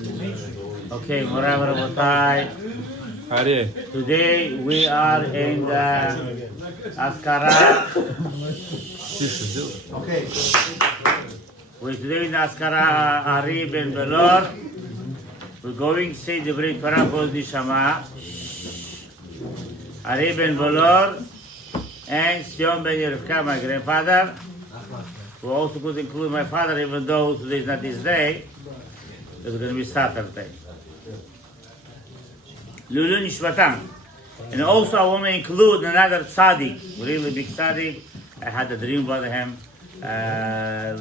Okay, Moray Rabotai. Today we are in the Askara. Okay. We're today in the Askara Ari Ben Belor. We're going to say the Brit Torah called Nishama. Ari Ben Belor and Tzion Ben Rivka, my grandfather, who also could include my father, even though today is not his day. It's going to be Saturday. Lulu Nishmatam. And also I want to include another tzaddik, really big tzaddik. I had a dream about him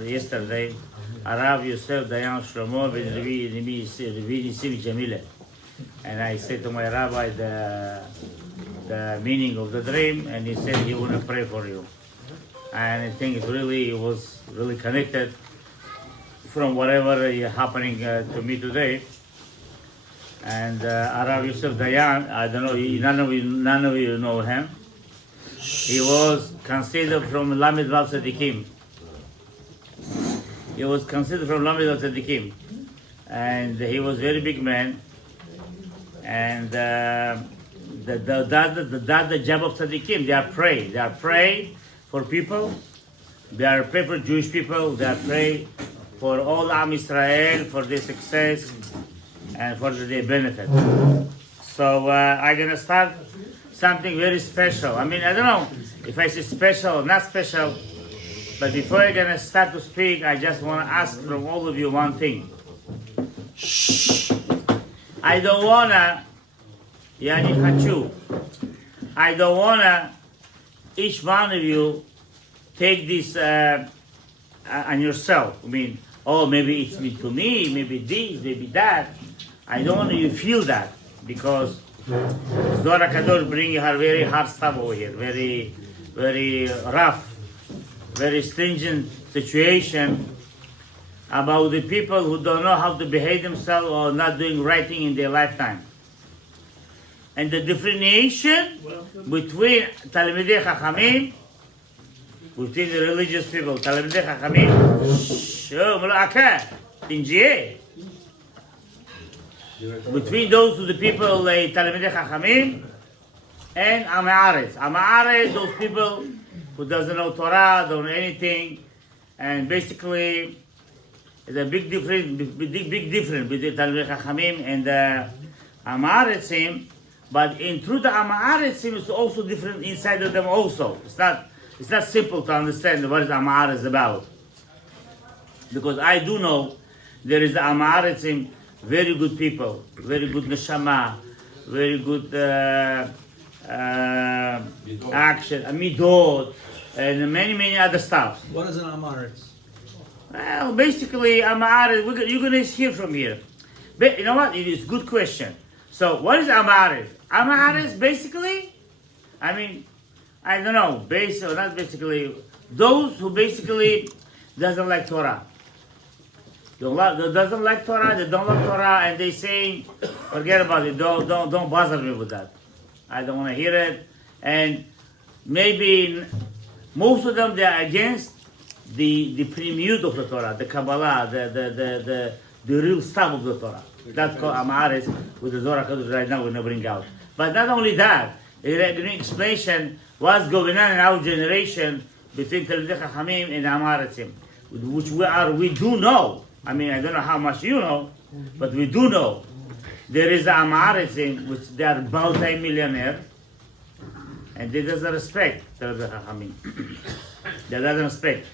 yesterday. Arav Yosef Dayan Shlomo ben Revi Nisim Jamile. And I said to my rabbi the meaning of the dream, and he said he want to pray for you. And I think it was really connected from whatever is happening to me today. And Arav Yosef Dayan, I don't know, none of you know him. He was considered from Lamed Vav Tzadikim. He was considered from Lamed Vav Tzadikim. And he was a very big man. And that's the job of Tzadikim. They are praying. They are praying for people. They are praying for Jewish people. They are praying for all Am Israel, for their success and for their benefit. So I'm going to start something very special. I mean, I don't know if I say special or not special, but before I'm going to start to speak, I just want to ask from all of you one thing. I don't want to, I don't want to, each one of you take this on yourself. I mean, oh, maybe it's me to me, maybe this, maybe that. I don't want you to feel that, because Zohar HaKadosh bring her very hard stuff over here, very, very rough, very stringent situation about the people who don't know how to behave themselves or not doing right thing in their lifetime. And the differentiation between Talmidei Chachamim, between the religious people, Talmidei Chachamim, between those who the people Talmidei Chachamim and Am Haaretz. Am Haaretz, those people who doesn't know Torah, don't know anything, and basically there's a big difference between Talmidei Chachamim and Am Haaretzim. But in truth, the Am Haaretzim is also different inside of them also. It's not simple to understand what is Am Haaretz about. Because I do know there is the Am Haaretzim, very good people, very good neshama, very good action, midot, and many other stuff. What is an Am Haaretz? Well, basically, Am Haaretz, you're going to hear from here. But you know what? It is a good question. So, what is Am Haaretz? Am Haaretz, basically, I mean, I don't know, or not basically, those who basically doesn't like Torah. Doesn't like Torah, they don't like Torah, and they say, forget about it, don't bother me with that. I don't want to hear it. And maybe most of them, they are against the premium of the Torah, the Kabbalah, the real stuff of the Torah. That's called Am Haaretz, with the Zohar HaKadosh right now we're going to bring out. But not only that, it's going to explain what's going on in our generation between Talmidei Chachamim and Am Haaretzim, which we do know. I mean, I don't know how much you know, but we do know. There is Am Haaretzim, which they are multi-millionaire, and they doesn't respect Talmidei Chachamim. They doesn't respect.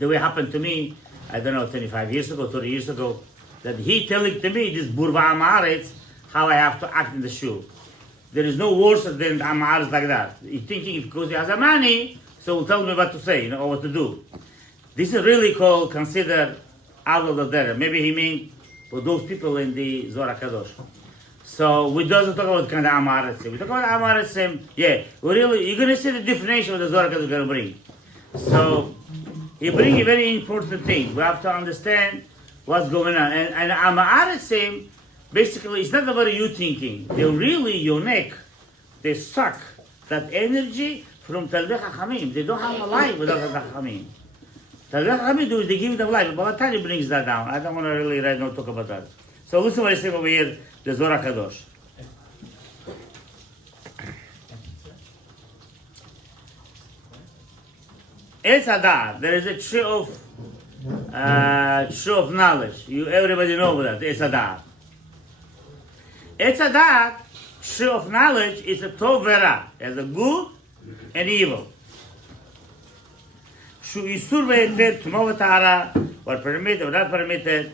The way it happened to me, I don't know, 25 years ago, 30 years ago, that he telling to me, this Burva Am Haaretz, how I have to act in the shul. There is no worse than Am Haaretz like that. He's thinking because he has a money, so he'll tell me what to say, or what to do. This is really considered out of the data. Maybe he means for those people in the Zohar HaKadosh. So we doesn't talk about kind of Am Haaretz. We talk about Am Haaretz, yeah. You're going to see the definition of the Zohar HaKadosh is going to bring. So he brings a very important thing. We have to understand what's going on. And Am Haaretz, basically, it's not about you thinking. They're really unique. They suck that energy from Talmidei Chachamim. They don't have a life without Talmidei Chachamim. Talmidei Chachamim, they give them life. Balatani brings that down. I don't want to really right now talk about that. So listen what I say over here, the Zohar Kadosh. Etz Hadat, there is a tree of knowledge. Everybody know that, Etz Hadat. Etz Hadat, tree of knowledge, is a tov vera, as a good and evil. Shu isur ve'eter, tuma v'tahara, what permitted or not permitted,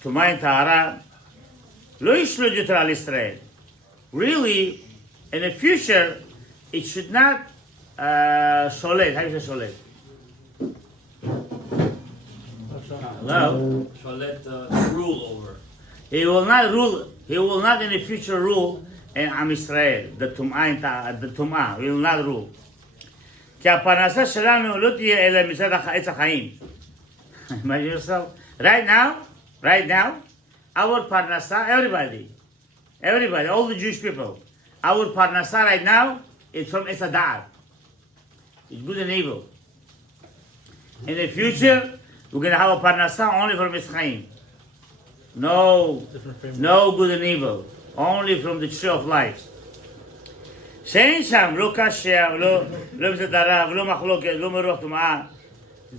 tuma and tahara, lo yishlo yuter al Israel. Really, in the future, it should not sholet. How do you say sholet? Hello? Sholet, rule over. He will not rule. He will not in the future rule in Am Israel. The Tum'ah. He will not rule. כי הפרנסה שלנו לא תהיה אלא מצד עץ החיים. Imagine yourself. Right now, our parnasa, everybody, all the Jewish people, our parnasa right now is from Etz Hadat. It's good and evil. In the future, we're going to have a parnasa only from Etz Chaim. No good and evil. Only from the tree of life. שאין שם לא קשיא, לא מסדרה, ולא מחלוקת, לא מרוח טומאה,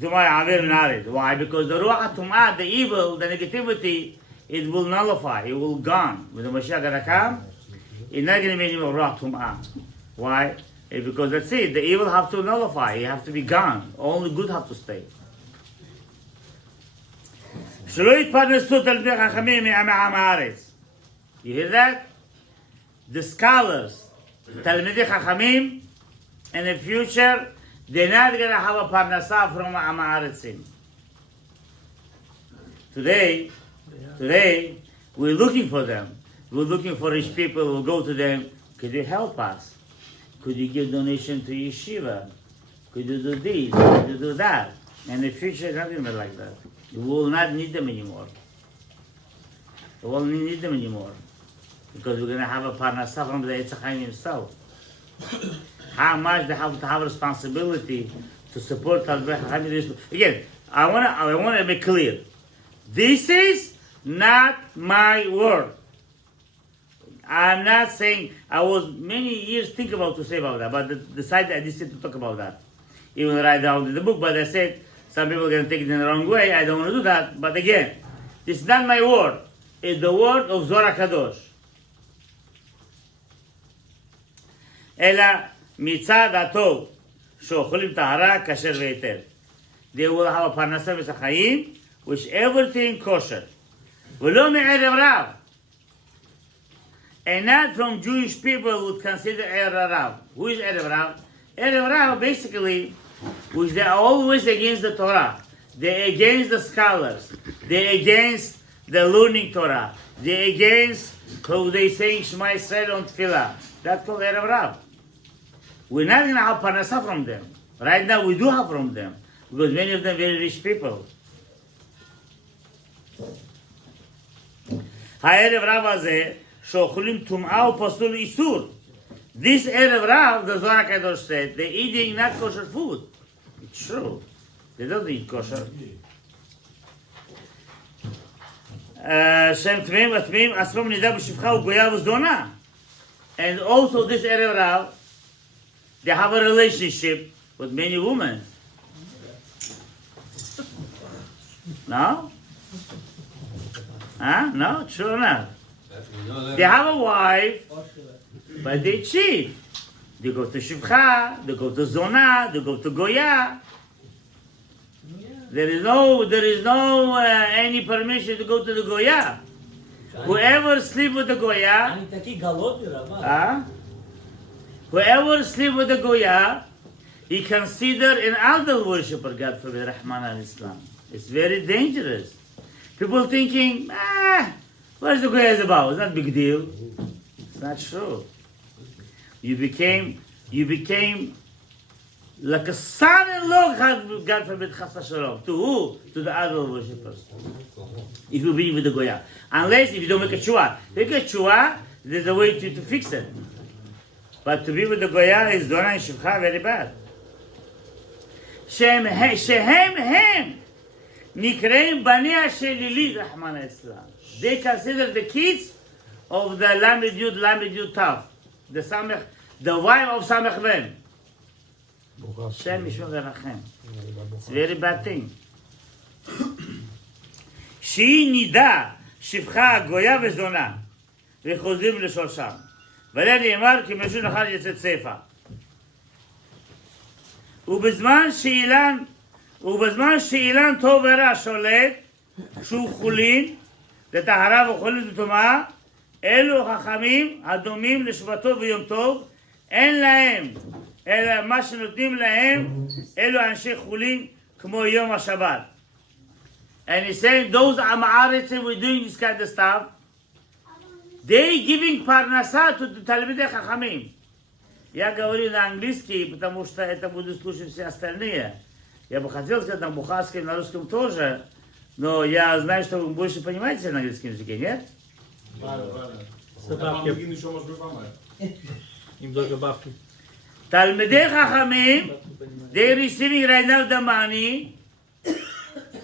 טומאה יעביר מן הארץ. Why? Because the ruach הטומאה, the evil, the negativity, it will nullify, it will gone. When the Mashiach gonna come, it's not going to be any more ruach טומאה. Why? Because that's it, the evil have to nullify, it have to be gone. Only good have to stay. שלא יתפרנסו תלמידי חכמים מעם הארץ. You hear that? The scholars, Talmidei Chachamim, in the future, they're not going to have a parnasa from Am Haaretzim. Today, we're looking for them. We're looking for rich people who go to them. Could you help us? Could you give donation to yeshiva? Could you do this? Could you do that? In the future, it's not going to be like that. You will not need them anymore. You won't need them anymore. Because we're going to have a parnasa from the Etz Chaim himself. How much they have to have responsibility to support Talmidei Chachamim. Again, I want to make clear. This is not my word. I'm not saying, I was many years thinking about to say about that, but decided I decided to talk about that. Even write down in the book, but I said, some people are going to take it in the wrong way. I don't want to do that. But again, this is not my word. It's the word of Zohar Kadosh. אלא מצד הטוב שאוכלים טהרה, כשר והיתר. They will have a parnasa with החיים, which everything kosher. ולא מערב רב. And not from Jewish people would consider ערב רב. Who is ערב רב? ערב רב, basically, which they are always against the Torah. They're against the scholars. They're against the learning Torah. They're against who they saying Shema Yisrael on Tefillah. That's called ערב רב. We're not going to have parnasa from them. Right now we do have from them. Because many of them very rich people. הערב רב הזה, שאוכלים טומאה ופסול איסור. This ערב רב, the Zohar HaKadosh said, they're eating not kosher food. It's true. They don't eat kosher. שהם טמאים וטמאים, עצמם נידה בשפחה וגויה וזדונה. And also this ערב רב, they have a relationship with many women. No? Huh? No? True enough. They have a wife, but they cheat. They go to Shivcha, they go to Zona, they go to Goya. There is no any permission to go to the Goya. Whoever sleep with the Goya, whoever sleep with the Goya, he considered an idol worshipper, God forbid, Rahman al-Islam. It's very dangerous. People thinking, what is the Goya is about? It's not a big deal. It's not true. You became like a son-in-law, God forbid, Chas Shalom. To who? To the idol worshippers. If you be with the Goya. Unless if you don't make a tshuva. Make a tshuva, there's a way to fix it. But to be with the Goya is Dona and Shivcha very bad. שהם נקראים בניה של לילית, רחמנא ליצלן. They consider the kids of the Lamed Yud Tav, the wife of Samech Mem. Shem Yishmor V'Rachem. It's a very bad thing. שהיא נידה שפחה גויה וזונה וחוזרים לשורשם. ועליה נאמר כי משון אחד יצא צפה. ובזמן שאילן טוב ורע שולט, שהוא חולין, לטהרה וחולין וטומאה, אלו חכמים הדומים לשבתו ויום טוב, אין להם, אלא מה שנותנים להם, אלו אנשי חולין כמו יום השבת. And he's saying those Amaretz who were doing this kind of stuff, they giving parnasa to the Talmidei Chachamim. Я говорю на английский, потому что это будут слушать все остальные. Я бы хотел сказать на бухарском, на русском тоже, но я знаю, что вы больше понимаете на английском языке, нет? Talmidei Chachamim, they receiving right now the money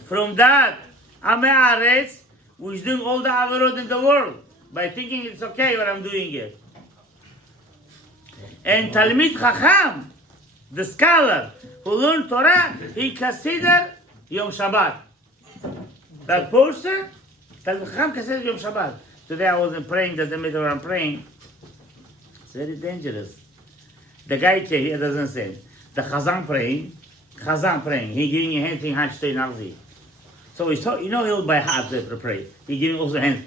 from that Amaretz, who is doing all the averot in the world, by thinking it's okay when I'm doing it. And Talmid Chacham, the scholar who learned Torah, he considered Yom Shabbat. That person, Talmid Chacham considered Yom Shabbat. Today I wasn't praying, doesn't matter where I'm praying. It's very dangerous. The guy here doesn't say. The Chazan praying, he giving a hand thing, hand stay Nazi. So he's talking, he'll by heart to pray. He giving also hands.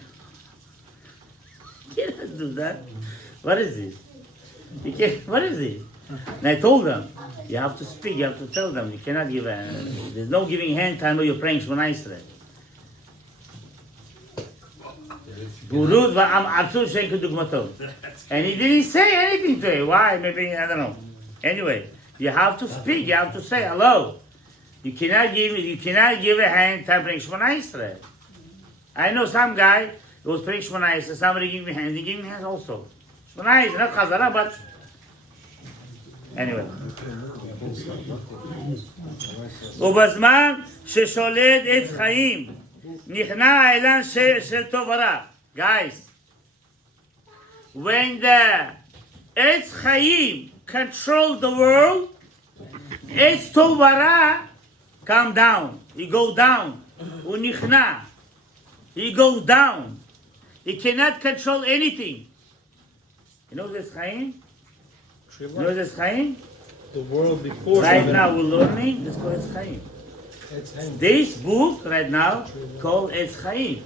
You cannot do that. What is this? What is this? And I told them, you have to speak, you have to tell them. You cannot give there's no giving hand time when you're praying Shemona Esrei. And he didn't say anything to him. Why? Maybe, I don't know. Anyway, you have to speak, you have to say hello. You cannot give a hand time praying Shemona Esrei. I know some guy who was praying Shemona Esrei, somebody gave me hands, he gave me hands also. Shemona Esrei, not Chazara, but anyway. ובזמן ששולט עץ חיים, נכנע האילן של טוב ורע. Guys, when the עץ חיים control the world, עץ טוב ורע come down. He go down. הוא נכנע. He goes down. He cannot control anything. You know this Chaim? You know this Chaim? The world before. Right now we're learning this called Etz Chaim. This book right now called Etz Chaim.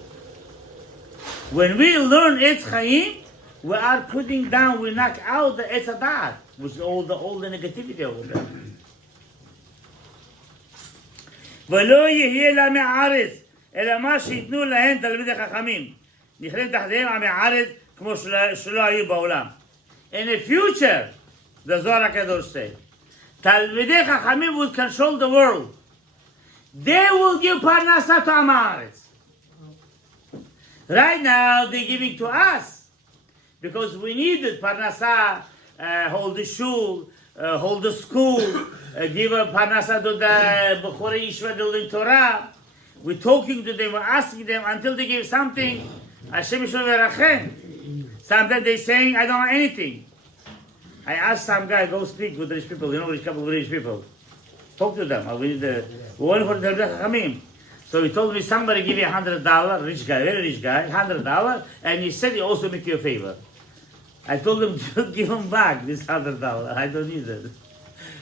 When we learn Etz Chaim, we are putting down, we knock out the Etz Adat, which is all the negativity over there. ולא יהיה לעמי הארץ, אלא מה שיתנו להם תלמידי חכמים. נכללים תחתיהם עמי הארץ כמו שלא היו בעולם. In the future, the Zohar HaKadosh said, תלמידי חכמים will control the world. They will give parnasa to עמי הארץ. Right now, they're giving to us, because we needed parnasa, hold the shul, hold the school, give a parnasa to the Bechorei Yeshiva learning Torah. We're talking to them, we're asking them until they give something. Hashem Yishmor V'Rachem. Sometimes they're saying, I don't know anything. I asked some guy, go speak with rich people, rich couple of rich people. Talk to them. We want for the Chachamim. So he told me, somebody give you $100, rich guy, very rich guy, $100, and he said he also make you a favor. I told him, give him back this $100. I don't need it.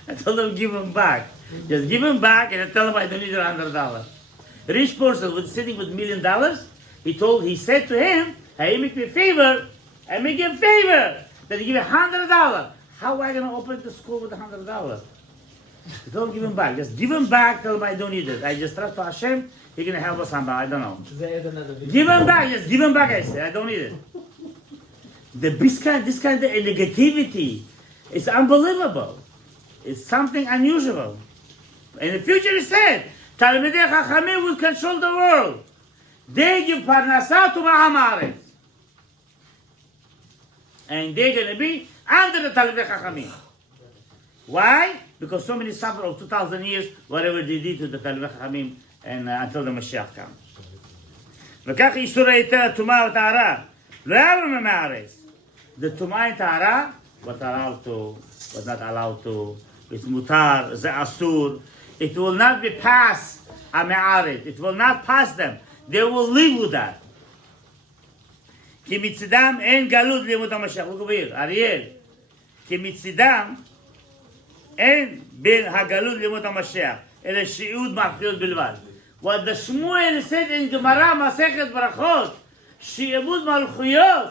I told him, give him back. Just give him back and I tell him I don't need your $100. Rich person was sitting with $1 million. He said to him, hey, make me a favor. I make you a favor. That he give you $100. How am I going to open the school with $100? Don't give him back. Just give him back. Tell him I don't need it. I just trust to Hashem. He's going to help us somehow. I don't know. Give him back. Just give him back. I say I don't need it. This kind of negativity is unbelievable. It's something unusual. In the future, he said, Talmidei Chachamim will control the world. They give parnasa to Ma'amaretz. And they're going to be under the Talmidei Chachamim. Why? Because so many suffer of 2,000 years, whatever they did to the Talmidei Chachamim, and until the Mashiach comes. וכך איסור היתר הטומאה והטהרה. לא יעברו מהארץ. The טומאה and טהרה, what allowed to, what not allowed to, it's mutar, זה אסור. It will not be passed מהארץ. It will not pass them. They will live with that. כי מצדם אין גלות לימוד המשיח. look over here, אריאל. כי מצדם אין בין הגלות לימוד המשיח, אלא שיעוד מלכויות בלבד. What the Shmuel said in Gemara מסכת ברכות, שיעבוד מלכויות,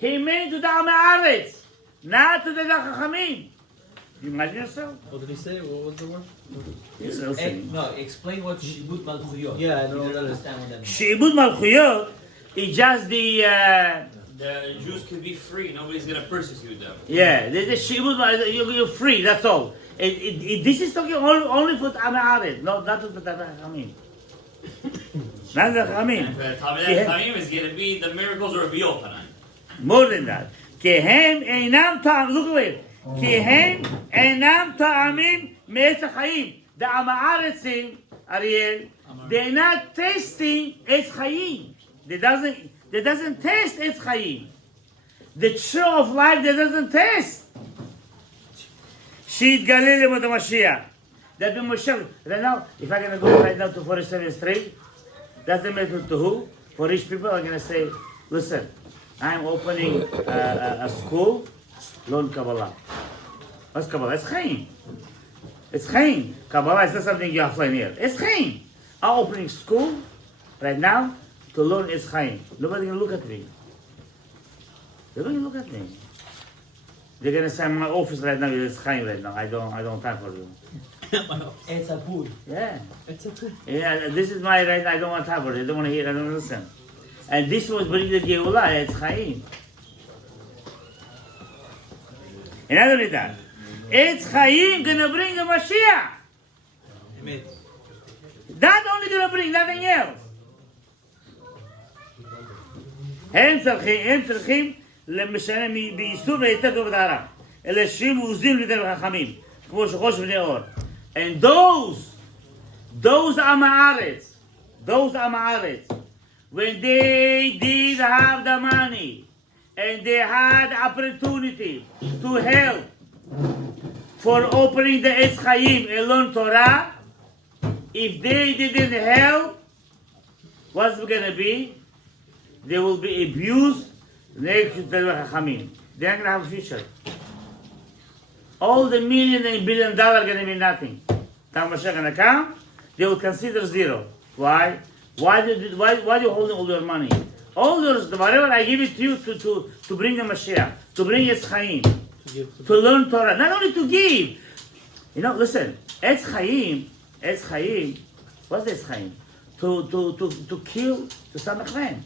he meant to the עם הארץ, not to the חכמים. You imagine yourself? What did he say? What was the word? No, explain what Shibut Malchuyot. Yeah, I We know don't that. understand what that means. שיעבוד מלכויות is just the The Jews can be free. Nobody's gonna persecute them. the שיעבוד, you're free, that's all. This is talking only for עם הארץ, not to the חכמים. Not the חכמים. And the Talmidei Chachamim is gonna be the miracles of Rabbi Yochanan. More than that. כי הם אינם טעמים, look away. כי הם אינם טעמים מעץ החיים. The עם הארצים, אריאל, they're not tasting עץ חיים. They doesn't taste עץ חיים. The tree of life, they doesn't taste. שיתגלה לימוד המשיח. That the Moshe, right now, if I'm going to go right now to 47th Street, that's the message to who? For rich people, I'm going to say, listen, I'm opening a school, learn Kabbalah. What's Kabbalah? It's Chaim. It's Chaim. Kabbalah is not something you have to learn here. It's Chaim. I'm opening school right now to learn it's Chaim. Nobody can look at me. They're going to look at me. They're going to say, my office right now is Chaim right now. I don't have time for you. It's a pool. Yeah. It's okay. Yeah, this is my right. I don't want time for it. I don't want to hear. I don't listen. And this was bring the Geulah. It's Chaim. And not only that, it's Chaim gonna bring the Mashiach. Amen. That only gonna bring nothing else. הם צריכים למשנה באיסור והיתר טוב וטהרה. אלה שירים ועוזים לידי חכמים, כמו שחוש בני אור. And those עם הארץ, when they did have the money, and they had opportunity to help for opening the Etz Chaim and learn Torah, if they didn't help, what's it going to be? They will be abused. They're not going to have a future. All the $1 and $1 billion are going to be nothing. Time Mashiach going to come, they will consider zero. Why? Why do you holding all your money? All yours, whatever I give it to you to bring the Mashiach, to bring Etz Chaim, to learn Torah, not only to give. You know, listen, Etz Chaim, what's Etz Chaim? To kill, to samachmen,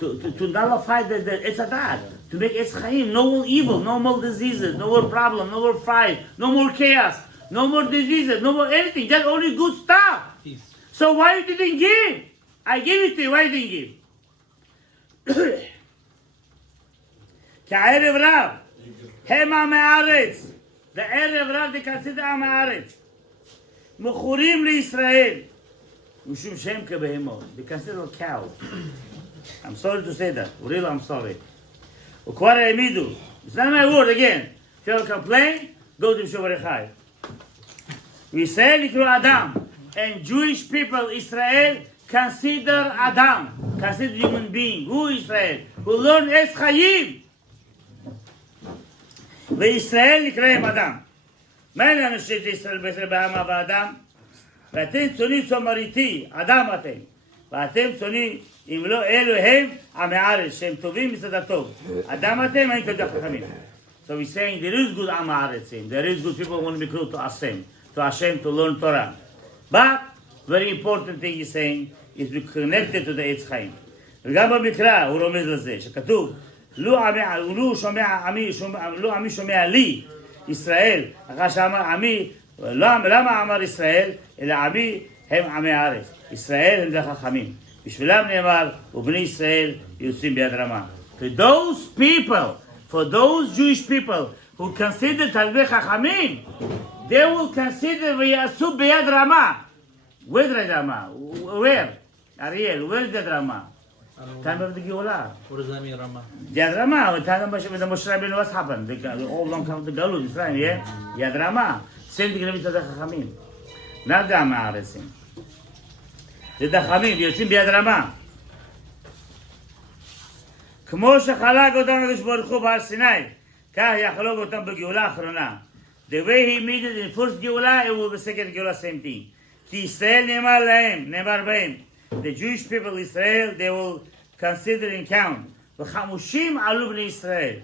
to nullify the Etz Hadat, to make Etz Chaim, no more evil, no more diseases, no more problem, no more fight, no more chaos, no more diseases, no more anything, just only good stuff. Peace. So why you didn't give? I gave it to you, why you didn't give? כי הערב רב, הם עם הארץ. בערב רב דקצית עם הארץ. מכורים לישראל. משום שהם כבהמות. They consider cows. I'm sorry to say that. Really, I'm sorry. וכבר העמידו. It's not my word again. If you complain, go to שומרי חי. וישראל יקראו אדם. And Jewish people, Israel, consider Adam, consider human being, who Israel, who learn Etz Chaim. וישראל נקראים אדם. מה לנו שאת ישראל בישראל בעמה ואדם? ואתם צונים צומריתי, אדם אתם. ואתם צונים, אם לא אלו הם עמי הארץ, שהם טובים מצד הטוב. אדם אתם, אני תודה חכמים. So he's saying there is good עם הארץ, there is good people who want to be close to Hashem, to learn Torah. But, very important thing he's saying, is be connected to the Etz Chaim. וגם במקרא הוא רומז לזה, שכתוב, לו עמי שומע לי, ישראל, אחר שאמר עמי, למה אמר ישראל, אלא עמי הם עמי הארץ. ישראל הם דרך חכמים. בשבילם נאמר, ובני ישראל יוצאים ביד רמה. For those people, for those Jewish people, who consider תלמידי חכמים, they will consider ויעשו ביד רמה. Where is רמה? Where? Ariel, where is that רמה? I don't Time know. of the Geulah. What does that mean, Rama? Yad Rama, the time of the Moshe Rabbeinu, what happened? The all long time of the Galut, Israel, yeah? Yad Rama. Same thing with the Chachamim. Not the Amaresim. The Chachamim, יוצאים ביד רמה. כמו שחלק אותם הקדוש ברוך הוא בהר סיני, כך יחלוק אותם בגאולה האחרונה. The way he made it in first גאולה, it will be second גאולה, same thing. כי ישראל נאמר להם, נאמר בהם. The Jewish people Israel, they will consider and count. וחמושים עלו בני ישראל.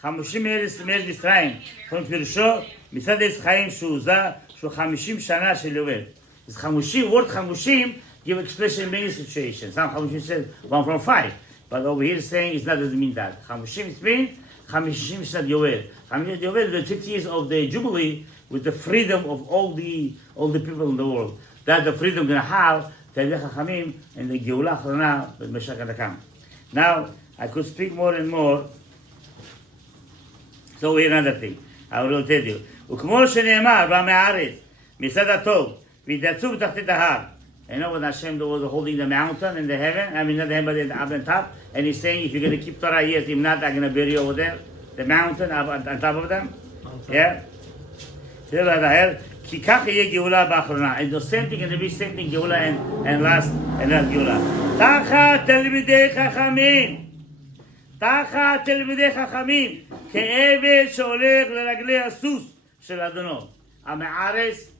חמושים מארץ מצרים. from פירושו, מצד עץ חיים שהוא 50 שנה של יובל. אז חמושים, word חמושים, give expression in many situations. Some חמושים says 1 from 5. But over here saying it's not doesn't mean that. חמושים it means 50 שנת יובל. 50 יובל, the 50 years of the Jubilee with the freedom of all the people in the world. That the freedom gonna have תלמידי חכמים and the גאולה האחרונה במשך הדקה. Now, I could speak more and more. So here's another thing. I will tell you. וכמו שנאמר, בא מהארץ, מצד הטוב, והתייצאו בתחתית ההר. You know when Hashem was holding the mountain in the heaven? I mean not the heaven, but up on top. And he's saying, if you're going to keep Torah, yes, if not, I'm going to bury you over there. The mountain up on top of them. Yeah? כי כך יהיה גאולה באחרונה. And the same thing, and the same thing, גאולה and last גאולה. תחת תלמידי חכמים. תחת תלמידי חכמים. כעבד שהולך לרגלי הסוס של אדונו. המערס,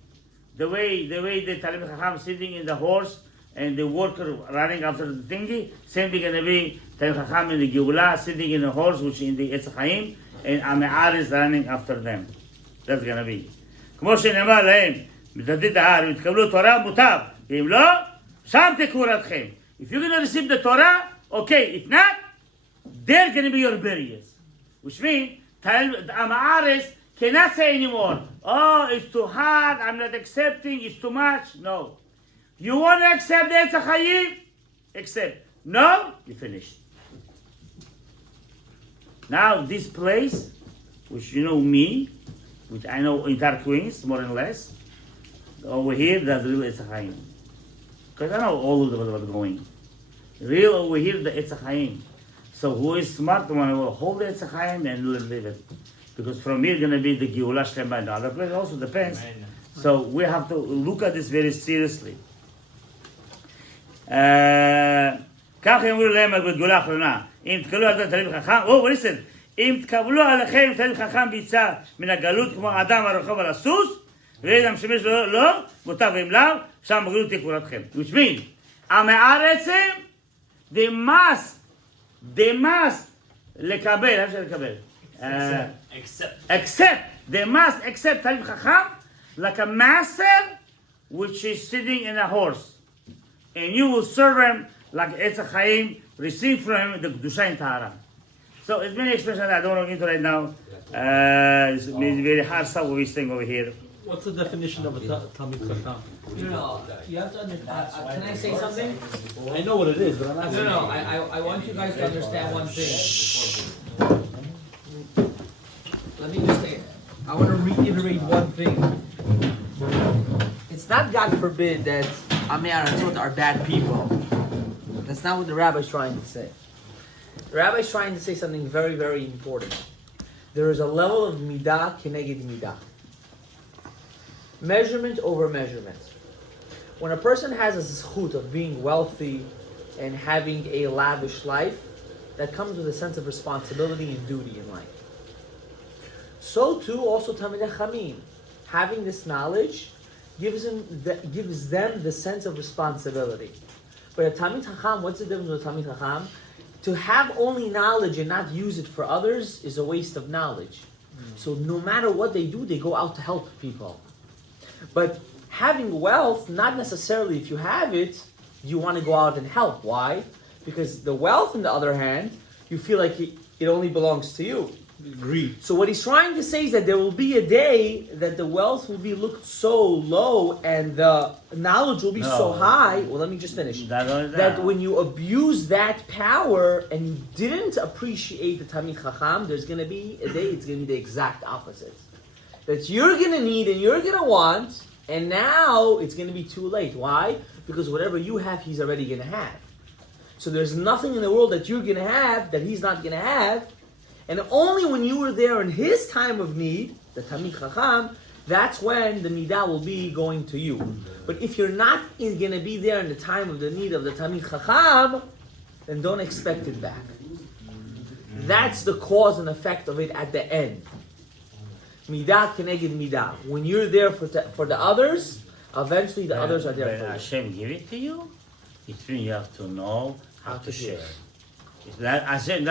the way the Talmid Chacham sitting in the horse and the worker running after the thingy, same thing going to be Talmid Chacham in the Geulah sitting in the horse, which in the Etz Chaim, and Ame'ar is running after them. That's going to be. כמו שנאמר להם, בתחתית ההר, אם תקבלו תורה מוטב, ואם לא, שם תקורתכם. If you're going to receive the Torah, okay. If not, they're going to be your burials. Which means, Ame'aris cannot say anymore, oh, it's too hard, I'm not accepting, it's too much. No. You want to accept the Etz HaChaim? Accept. No? You finished. Now, this place, which you know me, which I know entire Queens, more or less, over here, that's real Etz HaChaim. Because I know all of them what's going. Real over here, the Etz HaChaim. So who is smart, the one will hold the Etz HaChaim and live it. Because from here going to be the Geulah Shlema and the other place also depends. So we have to look at this very seriously. כך יאמרו להם בגאולה האחרונה, אם תקבלו על תלמיד חכם, listen, אם תקבלו עליכם תלמיד חכם ביצה מן הגלות כמו אדם הרוכב על הסוס, ואין המשמש לו, מוטב ואם לאו, שם בגלות תהיה קבורתכם. Which means, עמי הארצים, they must לקבל, איך אפשר לקבל? Accept. They must accept Talmid Chacham like a master which is sitting in a horse. And you will serve him like Etz HaChaim, receive from him the Kedusha and Tahara. So it's many expressions I don't want to get into right now. It's very hard stuff what we're saying over here. What's the definition of a Talmid Chacham? No, you have to understand. Can I say something? I know what it is, but I'm asking. No. I want you guys to understand one thing. Let me just say, I want to reiterate one thing. It's not God forbid that Amei Aratzot are bad people. That's not what the rabbi's trying to say. The rabbi's trying to say something very, very important. There is a level of midah keneged midah. Measurement over measurement. When a person has a zchut of being wealthy and having a lavish life, that comes with a sense of responsibility and duty in life. So too, also Talmidei Chachamim, having this knowledge gives them the sense of responsibility. But a Talmid Chacham, what's the difference with a Talmid Chacham? To have only knowledge and not use it for others is a waste of knowledge. So no matter what they do, they go out to help people. But having wealth, not necessarily if you have it, you want to go out and help. Why? Because the wealth, on the other hand, you feel like it only belongs to you. Greed. So what he's trying to say is that there will be a day that the wealth will be looked so low and the knowledge will be so high. Well, let me just finish. That when you abuse that power and you didn't appreciate the Talmid Chacham, there's going to be a day it's going to be the exact opposite. That you're going to need and you're going to want, and now it's going to be too late. Why? Because whatever you have, he's already going to have. So there's nothing in the world that you're going to have that he's not going to have. And only when you were there in his time of need, the Tamid Chacham, that's when the Midah will be going to you. But if you're not going to be there in the time of the need of the Tamid Chacham, then don't expect it back. That's the cause and effect of it at the end. Midah keneged midah. When you're there for the others, eventually the others are there When for you. Hashem give it to you, it means you have to know how to share. share. It's not, Hashem,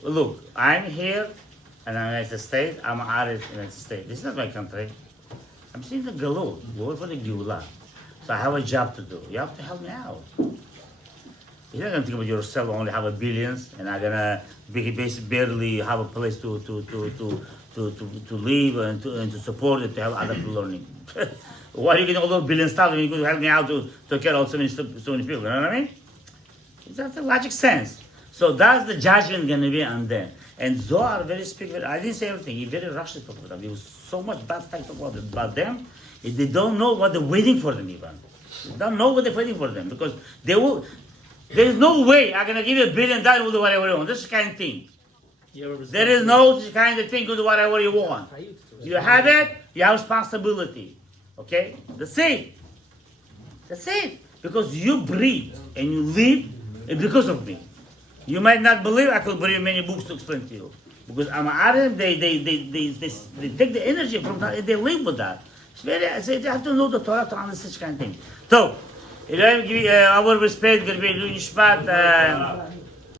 look, I'm here, and I'm in the United States. I'm an artist in the United States. This is not my country. I'm seeing the Galut, going for the Geulah. So I have a job to do. You have to help me out. You're not going to think about yourself, only have a billions, and I'm going to barely have a place to live and to support it, to have other people learning. Why are you getting all those billion stuff when you're going to help me out to take care of so many people? You know what I mean? That's the logic sense. So that's the judgment going to be on them. And Zohar very speak. I didn't say everything. He very rushed to talk about them. There was so much bad stuff about them. They don't know what they're waiting for them even. They don't know what they're waiting for them because they will. There is no way I'm gonna give you $1 billion. Will do whatever you want. This kind of thing. There is no kind of thing. Do whatever you want. You have it. You have responsibility. Okay. That's it. That's it. Because you breathe and you live because of me. You might not believe. I could bring many books to explain to you. Because I'm an artist. They take the energy from that. They live with that. It's very. You have to know the Torah to understand such kind of thing. So, our respect, Nishpat.